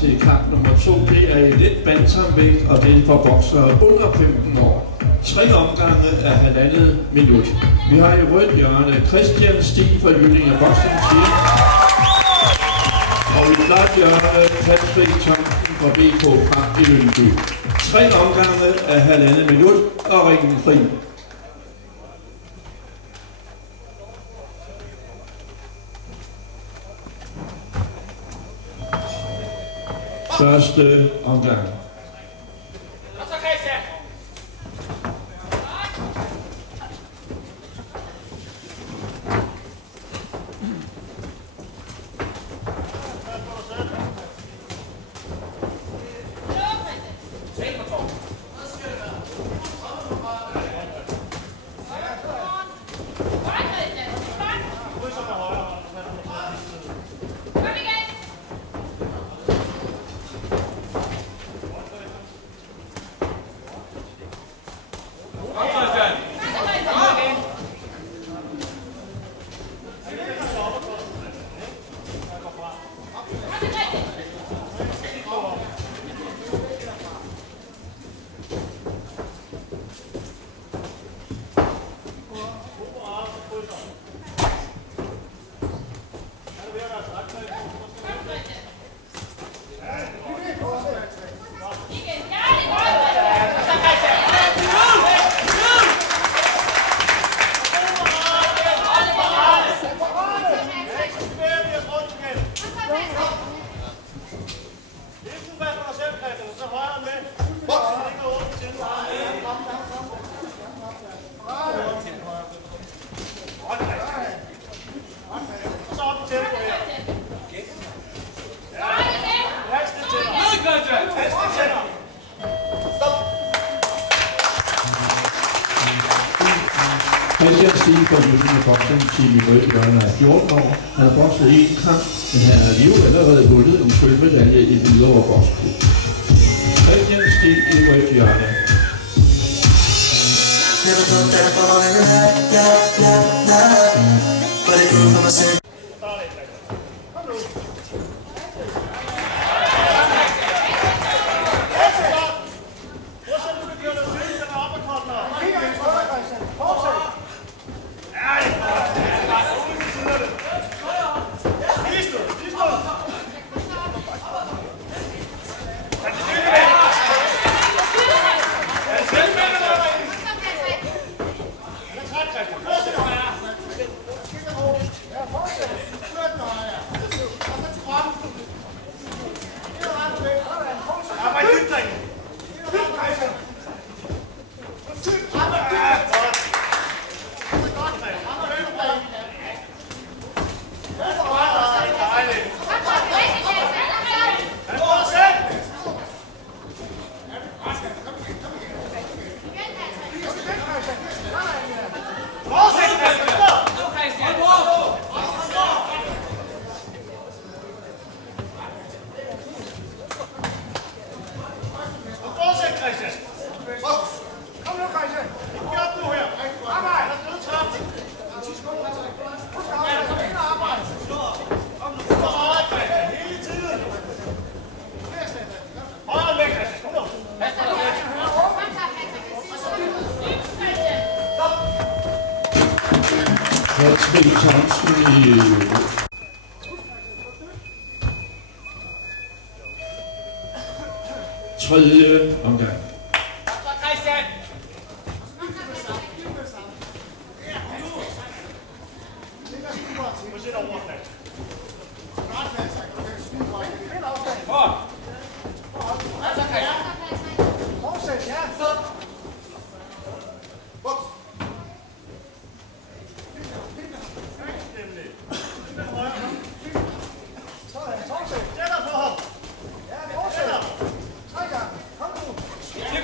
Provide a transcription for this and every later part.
Til kamp nummer 2, det er i let bantamvægt, og det er for boksere under 15 år. 3 omgange af 1,5 minut. Vi har i rødt hjørne Christian Stig fra Jyllinge Boxing Team. Og i blåt hjørne Patrick Thomsen fra BK Frank i Lyngby. 3 omgange af 1,5 minut og ringen fri. Første omgang. Christian Stig fra Jyllinge Boxing Team i rødt hjørne er 14 år. Han har bokset i en kamp, men han har alligevel allerede vundet en sølvmedalje i Hvidovre Boksklub. Christian Stig i rødt hjørne. Never thought that I'd fall in love, but I do for myself. Patrick Thomsen i tredje omgang.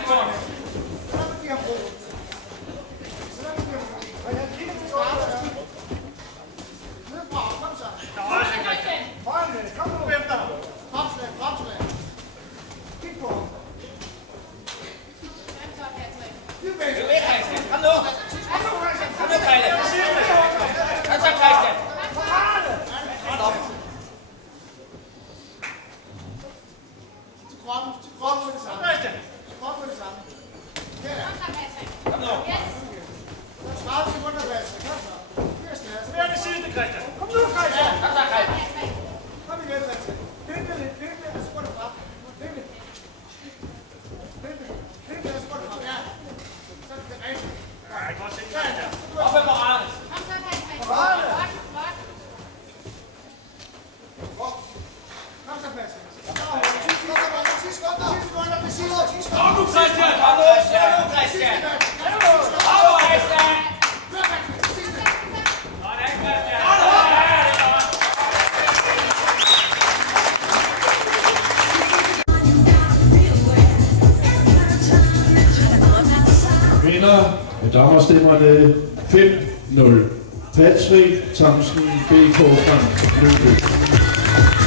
Come on. Christian! Bravo, Christian! Vinder med dommerstemmerne 5-0. Patrick Thomsen, BK Frank Lyngby.